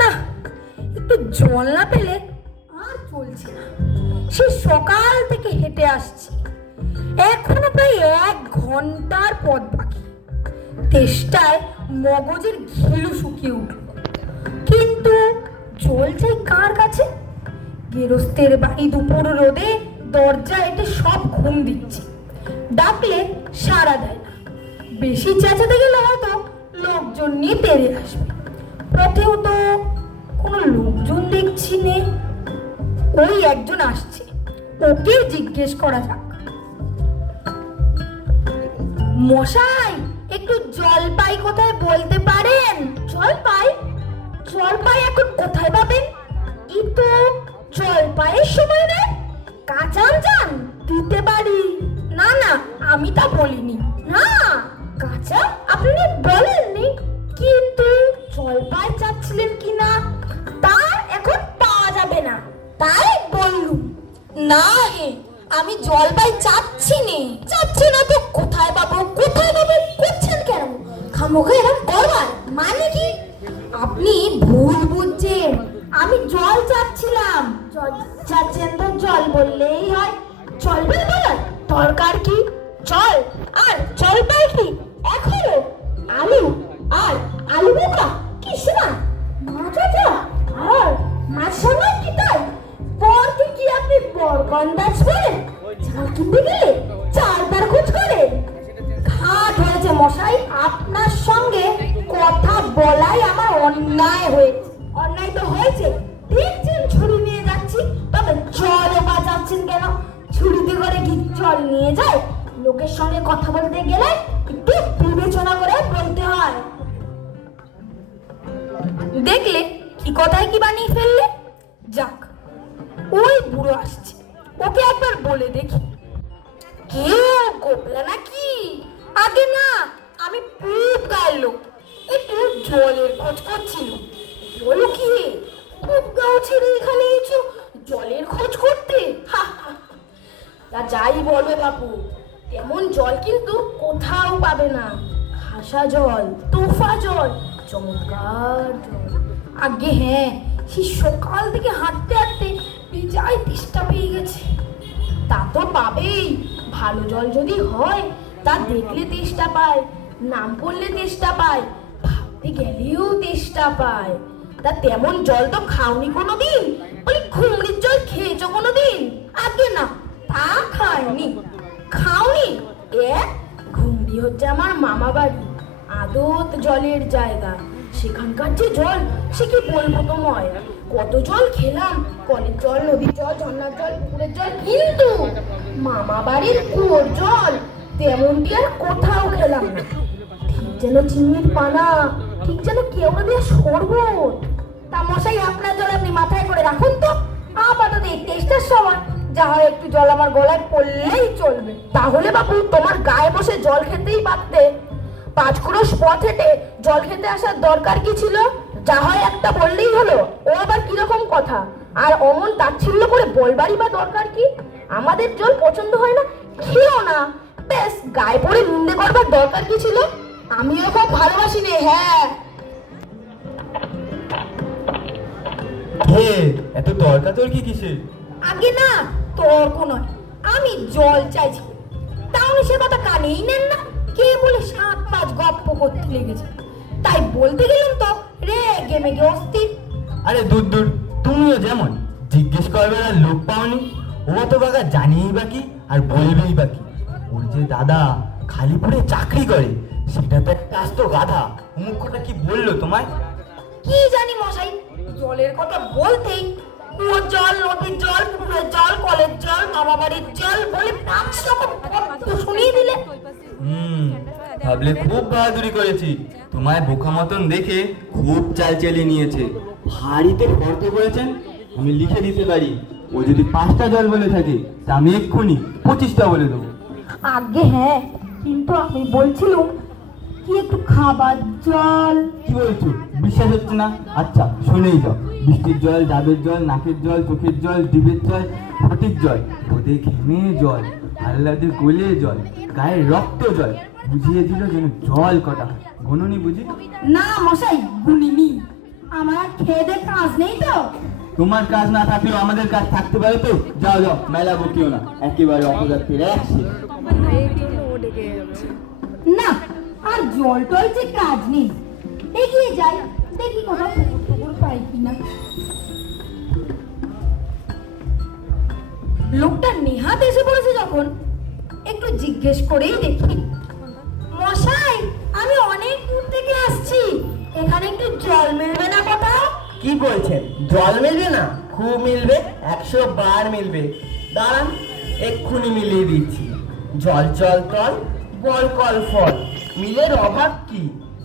না, একটু জল না পেলে আর চলছে না। সে সকাল থেকে হেঁটে আসছে, এখনো প্রায় 1 ঘন্টার পথ বাকি। তেষ্টায় মগজের ঘিলু শুকিয়ে উঠল, কিন্তু জল চাই কার কাছে? গেরস্তের বাড়ি দুপুর রোদে দরজা এটে সব ঘুম দিচ্ছে, ডাকলে সাড়া দেয় না। বেশি চেঁচাতে গেলে হয়তো লোকজন নিয়ে তেড়ে আসবে। পথেও তো কোনো লোকজন দেখছি নে। ওই একজন আসছে, ওকে জিজ্ঞেস করা যাক। মশাই, একটু জলপাই কোথায় বলতে পারেন? জলপাই? জলপাই এখন কোথায় পাবেন? এই তো জলপাইয়ের সময় নেই। কাঁচা আম চান? দিতে পারি। না না, আমি তা বলিনি। না, কাঁচা আপনি বলেননি, কিন্তু জলপাই চাচ্ছিলেন কিনা তা এখন পাওয়া যাবে না, তাই বললুম। না হে, আমি জলপাই চাচ্ছি না তো কোথায় পাবো করছেন কেন? খামোখা এরকম করবার মানে কি? আপনি ভুল বুঝছেন। আমি জল চাচ্ছিলাম। জল চাচ্ছেন তো জল বললেই হয়। জল বলার দরকার কি? জল আর জলপাই কি এক হলো? আলু আর আলু বোকা কি সমান? মাছ আর মাছ সমান কি তাই? পরকে কি আপনি বরকন্দাজ করেন? ঝাল কিনতে গেলে চালতার খোঁজ করেন? ঘাট হয়েছে মশাই, আপনার সঙ্গে কথা বলাই আমার অন্যায় হয়েছে। অন্যায় তো হয়েছে, দেখছেন ছুরি নিয়ে যাচ্ছি, তবে জলও বাঁচাচ্ছেন কেন? ছুরিতে করে কি জল নিয়ে যায়? লোকের সঙ্গে কথা বলতে গেলে একটু বিবেচনা করে বলতে হয়। দেখলে কি কথায় কি বানিয়ে ফেললে। যাক, ওই বুড়ো আসছে, ওকে একবার বলে দেখি। কেউ গোপলা নাকি? আগে না, আমি খুব গায়ের লোক, একটু জলের খোঁজ করছিল। বলো কি, খুব গাও ছেড়ে এখানে এসো জলের খোঁজ করতে? তা যাই বলবে বাপু, তেমন জল কিন্তু কোথাও পাবে না। খাসা জল, তোফা জল, চমৎকার জল। আগে হ্যাঁ, সেই সকাল থেকে হাঁটতে হাঁটতে বেজায় তেষ্টা পেয়ে গেছে। তা তো পাবেই, ভালো জল যদি হয়, তা দেখলে তেষ্টা পায়, নাম করলে তেষ্টা পায়, ভাবতে গেলেও তেষ্টা পায়। তা তেমন জল তো খাওনি কোনোদিন? বলি ঘুমড়ির জল খেয়েছো কোনোদিন? আগে না, তা খাইনি। খাওনি? ঘুমড়ি হচ্ছে আমার মামা বাড়ি, আদত জলের জায়গা। সেখানকার যে জল, সে কি বলবো তোমায়। কত জল খেলাম, কলের জল, নদীর জল, ঝর্ণার জল, পুকুরের জল, কিন্তু মামা বাড়ির কুয়োর জল তেমনটি আর কোথাও খেলাম না। ঠিক যেন চিনির পানা, ঠিক যেন কেওড়া দিয়ে শরবত। তা মশাই, আপনার জল আপনি মাথায় করে রাখুন তো। আপাতত এই টেস্টের সময় যা হয় একটু জল আমার গলায় পড়লেই চলবে। তাহলে বাবু, তোমার গায়ে বসে জল খেতেই পারতে। 5 ক্রোশ পথ হেঁটে জল খেতে আসার দরকার কি ছিল? যা হয় একটা বললেই হলো। ও আবার কিরকম কথা? আর অমন তাচ্ছিল্য করে বলবারই বা দরকার কি? আমাদের জল পছন্দ হয় না, খেও না, বেশ গায়ে পড়ে নিন্দে করবার দরকার কি ছিল? আমিও খুব ভালোবাসি নে। হ্যাঁ, এত তর্কাতর্কি কিসের? আগে না, তর্ক নয়, আমি জল চাইছি। তাহলে সে কথা কানেই নেন না। কে বলে 7-5 গপ্প করতে লেগেছে, তাই বলতে গেলাম তো রেগে মেগে অস্থির। আরে দূর দূর, তুমিও যেমন জিজ্ঞেস করবে আর লোক পাওনি। ও তো বাগা জানিয়েই বাকি আর বলবেই বাকি। ওর যে দাদা খালিপুরে চাকরি করে, সেটা তো একটা আস্ত গাধা। মুখটা কি বললো তোমায়? কি জানি মশাই, জলের কথা বলতেই কুয়োর জল, নদীর জল, পুকুরের জল, কলের জল, মামা বাড়ির জল বলে 5 রকম গল্প শুনিয়ে দিলে। ভাবলে খুব বাহাদুরি করেছি। তোমায় বোকা মতন দেখে খুব চাল চালিয়ে নিয়েছে। ভারীতে ফর্দ করেছেন। আমি লিখে দিতে পারি, ও যদি 5টা জল বলে থাকে, তা আমি এক্ষুনি 25টা বলে দেবো। আগে হ্যাঁ, কিন্তু আমি বলছিলাম কি একটু খাবার জল? কি বলছো, বিশ্বাস হচ্ছে না? আচ্ছা শুনেই যাও। বৃষ্টির জল, ডাবের জল, নাকের জল, চোখের জল, ডিবের জল, ফটিক জল, ওদের ঘেমে জল, আহ্লাদের গোলে জল, গায়ের রক্ত জল, বুঝিয়ে দিল যেন জল কটা হয়। গুনুনি বুঝি? না মশাই, গুনিনি। আমার আর খেয়ে দে কাজ নেই তো। তোমার কাজ না থাকলেও আমাদের কাজ থাকতে পারে তো। যাও যাও, মেলা বকিও না, একেবারে অপদার্থের একসে। না, আর জল টল যে কাজ নেই। এগিয়ে যাই, দেখি কোথাও পুকুর পাই কিনা। লোকটা নেহাত এসে পড়েছে যখন, একটু জিজ্ঞেস করেই দেখি। মশাই, আমি অনেক দূর থেকে আসছি, এখানে একটু জল মিলবে না কোথাও? কি বলছেন, জল মিলবে না? খুব মিলবে, 100 বার মিলবে। দাঁড়ান, এক্ষুনি মিলিয়ে দিচ্ছি। জল জল তল, বল কল ফল, মিলের অভাব কি?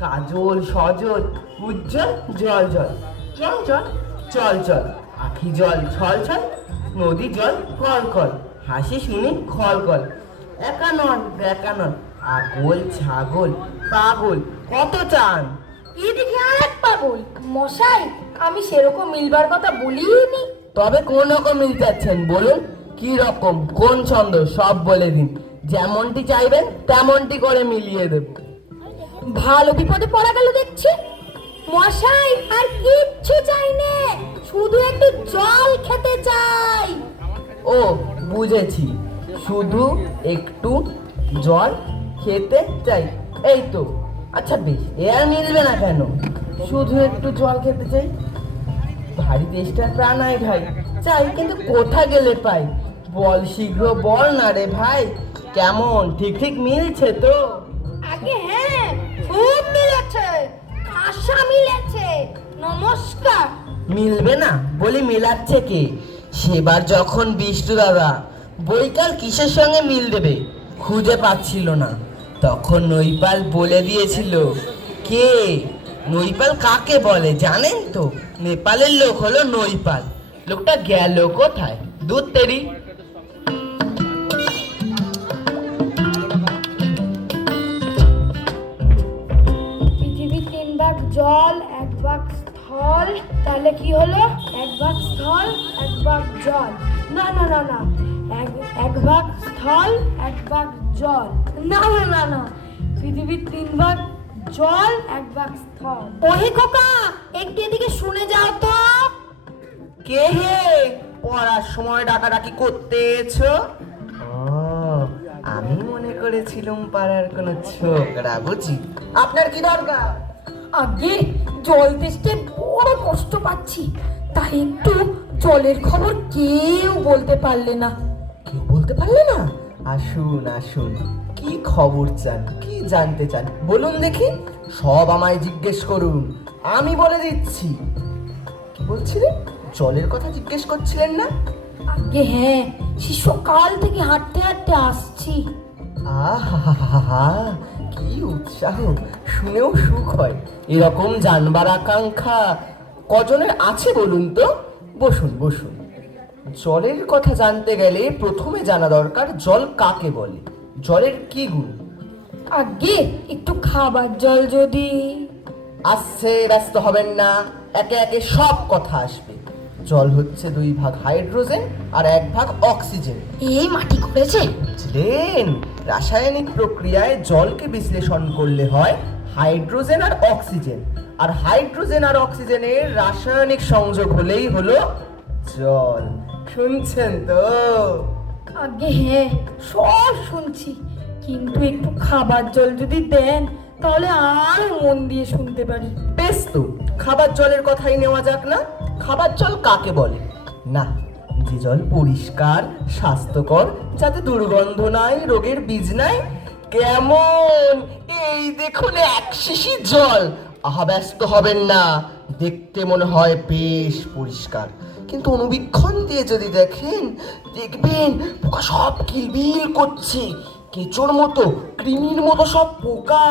কাজল সজল উজ্জ্বল জল জল, চল চল চল চল, আখি জল ছল ছল, নদী জল কল কল, হাসি শুনি খল কল। একা নন বেকা নন, আগল ছাগল পাগল, কত চান? এদিকে আরেক পাগল। মশাই, আমি সেরকম মিলবার কথা বলিনি। তবে কোন রকম মিলতে চাচ্ছেন বলুন? কি রকম, কোন ছন্দ, সব বলে দিন। যেমনটি চাইবেন তেমনটি করে মিলিয়ে দেব। ভালো বিপদে পড়া গেল দেখছি। মশাই, আর কিচ্ছু চাই না, শুধু একটু জল খেতে চাই। ও বুঝেছি, শুধু একটু জল খেতে চাই, এই তো। আচ্ছা বেশ, এ আর মিলবে না কেন? শুধু একটু জল খেতে চাই, ভারী তেষ্টা প্রাণায় ভাই চাই, কিন্তু কোথা গেলে পাই? বল শীঘ্র বল না রে ভাই। কেমন, ঠিক ঠিক মিলছে তো? আগে হ্যাঁ, খুব মিলেছে, খাসা মিলেছে। নমস্কার। মিলবে না বলি, মেলাচ্ছে কে? সেবার যখন বিষ্ণু দাদা বৈকাল কিসের সঙ্গে মিল দেবে খুঁজে পাচ্ছিল না, তখন নৈপাল বলে দিয়েছিল। কে নৈপাল কাকে বলে জানেন তো? নেপালের লোক হলো নৈপাল। লোকটা গেল কোথায়? দূর তেরি। পৃথিবীর 3 ভাগ জল, 1 ভাগ স্থল, তাহলে কি হলো? 1 ভাগ স্থল, 1 ভাগ জল। না না না না, এক ভাগ স্থল, 1 ভাগ জল। না না না না, পৃথিবীর 3 ভাগ জল, 1 ভাগ স্থল। ওহে খোকা, একটু এদিকে শুনে যাও তো। কে হে পড়ার সময় ডাকাডাকি করতে এছো? ও, আমি মনে করেছিলাম পাড়ার কোনো ছোকরা বুঝি। আপনার কি দরকার? আগে জল তেষ্টায় বড় কষ্ট পাচ্ছি, তাই একটু জলের খবর কেউ বলতে পারলে না। কেউ বলতে পারলে না? আসুন আসুন, কি খবর চান, কি জানতে চান বলুন দেখি। সব আমায় জিজ্ঞেস করুন, আমি বলে দিচ্ছি। কি বলছিলেন? জলের কথা জিজ্ঞেস করছিলেন না? আগে হ্যাঁ, সে সকাল থেকে হাঁটতে হাঁটতে আসছি। আহা, কি উৎসাহ, শুনেও সুখ হয়। এরকম জানবার আকাঙ্ক্ষা কজনের আছে বলুন তো? বসুন বসুন। জলের কথা জানতে গেলে প্রথমে জানা দরকার জল কাকে বলে, জলের কি গুণ। আগে একটু খাবার জল যদি। আসছে, ব্যস্ত হবেন না, একে একে সব কথা আসবে। জল হচ্ছে 2 ভাগ হাইড্রোজেন আর 1 ভাগ অক্সিজেন। এই মাটি করেছে। বুঝলেন? রাসায়নিক প্রক্রিয়ায় জলকে বিশ্লেষণ করলে হয় হাইড্রোজেন আর অক্সিজেন, আর হাইড্রোজেন আর অক্সিজেনের রাসায়নিক সংযোগ হলেই হলো জল। শুনছেন তো? আগে হ্যাঁ, সব শুনছি, কিন্তু একটু খাবার জল যদি দেন তাহলে আর মন দিয়ে শুনতে পারি। বেশ তো, খাবার জলের কথাই নেওয়া যাক না। খাবার জল কাকে বলে? না, যে জল পরিষ্কার স্বাস্থ্যকর, যাতে দুর্গন্ধ নাই, রোগের বীজ নাই। কেমন, এই দেখুন 1 শিশি জল। আহা, ব্যস্ত হবেন না, দেখতে মনে হয় বেশ পরিষ্কার, কিন্তু অনুবীক্ষণ দিয়ে যদি দেখেন, দেখবেন পোকা সব কিলবিল করছে, কেঁচোর মতো, কৃমির মতো সব পোকা।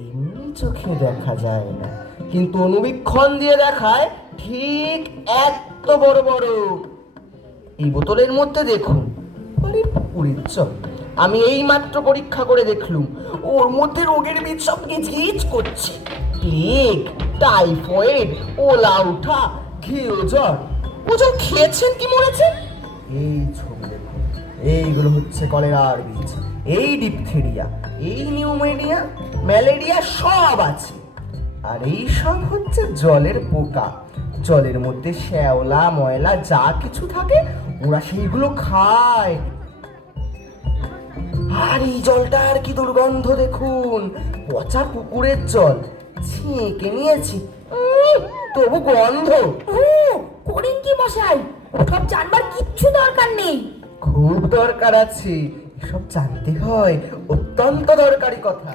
এমনি চোখে দেখা যায় না, কিন্তু অনুবীক্ষণ দিয়ে দেখায় ঠিক এত বড় বড়। এই বোতলের মধ্যে দেখুন বাড়ির পুকুরের জল, আমি এই মাত্র পরীক্ষা করে দেখলুম ওর মধ্যে রোগের বীজ সব গিজগিজ করছে। প্লেগ, টাইফয়েড, ওলা উঠা, ঘিও জ্বর। ও জল খেয়েছেন কি মরেছেন? এই ছবি দেখুন, এইগুলো হচ্ছে কলেরার বীজ। এই ডিপথেরিয়া, এই নিউমোনিয়া, ম্যালেরিয়া সব আছে। আর এই সব হচ্ছে জলের পোকা। জলের মধ্যে শ্যাওলা ময়লা যা কিছু থাকে ওরা সেইগুলো খায়। আর এই জলটা আর কি দুর্গন্ধ দেখুন, পচা পুকুরের জল। ছেঁকে নিয়েছি, তবু গন্ধ। করেন কি মশাই? ওসব জানবার কিচ্ছু দরকার নেই। খুব দরকার আছে, এসব জানতে হয়, অত্যন্ত দরকারি কথা।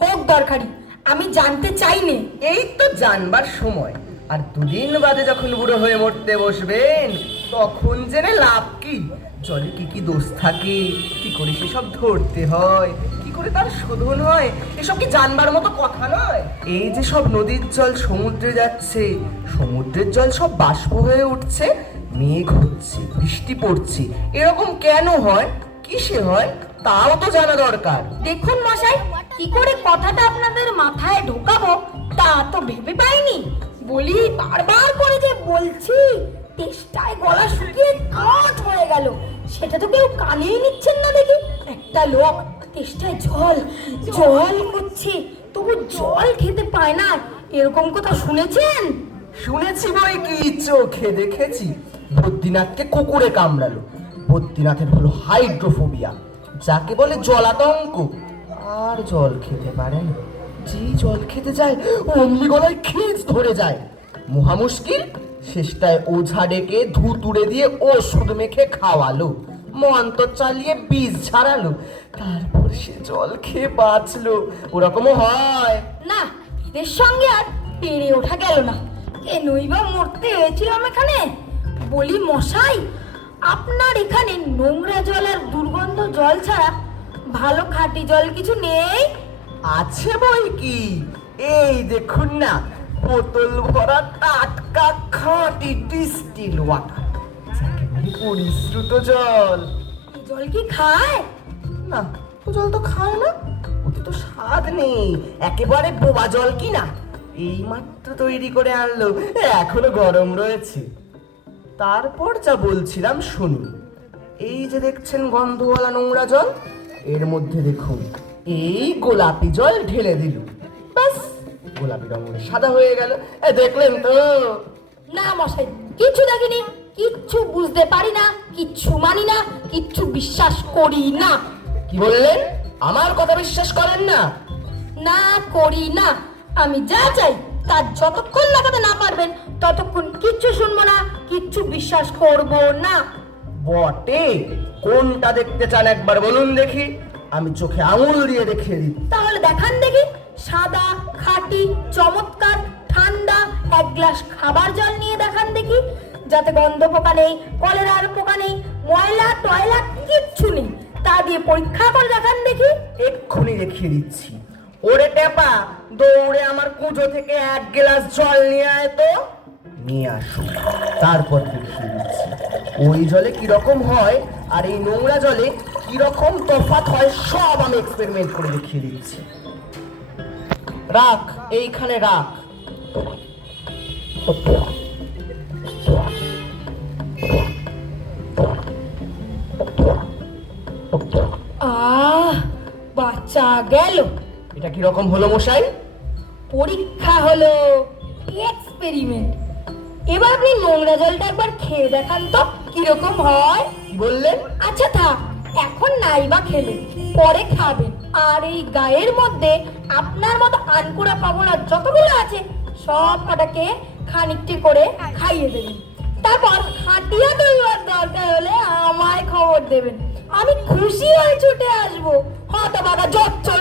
হোক দরকারি, আমি জানতে চাইনি। এই তো জানবার সময়। আর দুদিন বাদে যখন বুড়ো হয়ে মরতে বসবেন তখন জেনে লাভ কি? জলে কি কি দোষ থাকে, কি করে সেসব ধরতে হয়, কি করে তার শোধন হয়, এসব কি জানবার মতো কথা নয়? এই যে সব নদীর জল সমুদ্রে যাচ্ছে, সমুদ্রের জল সব বাষ্প হয়ে উঠছে, মেঘ হচ্ছে, বৃষ্টি পড়ছে, এরকম কেন হয়, কিসে হয়, তাও তো জানা দরকার। দেখুন মশাই, কি করে কথাটা আপনাদের মাথায় ঢোকাবো তা তো ভেবে পাইনি। বলি বারবার করে যে বলছি, তেষ্টায় গলা শুকিয়ে কাঠ হয়ে গেল, সেটা তো কেউ কানেই নিচ্ছেন না দেখি। একটা লোক তেষ্টায় জল জল করছে, তবু জল খেতে পায় না, এরকম কথা শুনেছেন? শুনেছি বই কি, চোখে দেখেছি। বদ্রীনাথকে কুকুরে কামড়ালো। বদ্রীনাথের হলো হাইড্রোফোবিয়া, যাকে বলে জলাতঙ্ক। আর জল খেতে পারে না। যে জল খেতে যায় অমনি গলায় খিঁচ ধরে যায়। মহা মুশকিল। শেষটায় ওঝা ডেকে ধুতুড়ে দিয়ে ওষুধ মেখে খাওয়ালো, মন্ত্র চালিয়ে বীজ ছাড়ালো, তারপর সে জল খেয়ে বাঁচলো। ওরকমও হয় না, এদের সঙ্গে আর পেরে ওঠা গেল না। কেনই বা মরতে হয়েছিলাম এখানে। বলি মশাই, আপনার এখানে নোংরা জল আর দুর্গন্ধ জল ছাড়া ভালো খাঁটি জল কিছু নেই? আছে বই কি, এই দেখুন না, বোতল ভরা টাটকা খাঁটি ডিস্টিল ওয়াটার, যাকে বলে পরিশ্রুত জল। এই জল কি খায়? না, ও জল তো খায় না, ওতে তো স্বাদ নেই, একেবারে বোবা জল কি না। এই মাত্র তৈরি করে আনলো, এখনো গরম রয়েছে। তারপর যা বলছিলাম শুনুন। এই যে দেখছেন গন্ধওয়ালা নোংরা জল, এর মধ্যে দেখুন এই গোলাপি জল ঢেলে দিল, ব্যাস গোলাপি রঙের সাদা হয়ে গেল। দেখলেন তো? না মশাই, কিচ্ছু দেখিনি, কিচ্ছু বুঝতে পারি না, কিচ্ছু মানি না, কিচ্ছু বিশ্বাস করি না। কি বললেন? আমার কথা বিশ্বাস করেন না? না, করি না। আমি যা চাই তার যতক্ষণ লাগাতে না পারবেন ততক্ষণ কিচ্ছু শুনবো না, কিচ্ছু বিশ্বাস করব না। বটে, কোনটা দেখতে চান একবার বলুন দেখি, আমি চোখে আঙুল দিয়ে দেখিয়ে দিই। তাহলে দেখান দেখি, সাদা খাঁটি চমৎকার ঠান্ডা এক গ্লাস খাবার জল নিয়ে দেখান দেখি, যাতে গন্ধ পোকা নেই, কলেরার পোকা নেই, ময়লা টয়লা কিচ্ছু নেই, তা দিয়ে পরীক্ষা করে দেখান দেখি। এক্ষুনি দেখিয়ে দিচ্ছি। ওরে টেপা, দৌড়ে আমার কুঁজো থেকে এক গ্লাস জল নিয়ে আয় তো। নিয়ে আসো, তারপর দেখিয়ে দিচ্ছি ওই জলে কিরকম হয় আর এই নোংরা জলে কিরকম তফাৎ হয়, সব আমি এক্সপেরিমেন্ট করে দেখিয়ে দিচ্ছি। রাখ, এইখানে রাখ। বাচ্চা গেল। এটা কিরকম হলো মশাই? পরীক্ষা হলো, এক্সপেরিমেন্ট। এবার আপনি নোংরা জলটা একবার খেয়ে দেখান তো কিরকম হয়। কি বললেন? আচ্ছা থাক, এখন নাই বা খেলে, পরে খাবেন। আর এই গায়ের মধ্যে আপনার মতো আনকুড়া পাবনা যতগুলো আছে সব কটাকে খানিকটি করে খাইয়ে দেবেন। তারপর খাটিয়া দইবার দরকার হলে আমায় খবর দেবেন, আমি খুশি হয়ে ছুটে আসবো। হতভাগা জচ্চর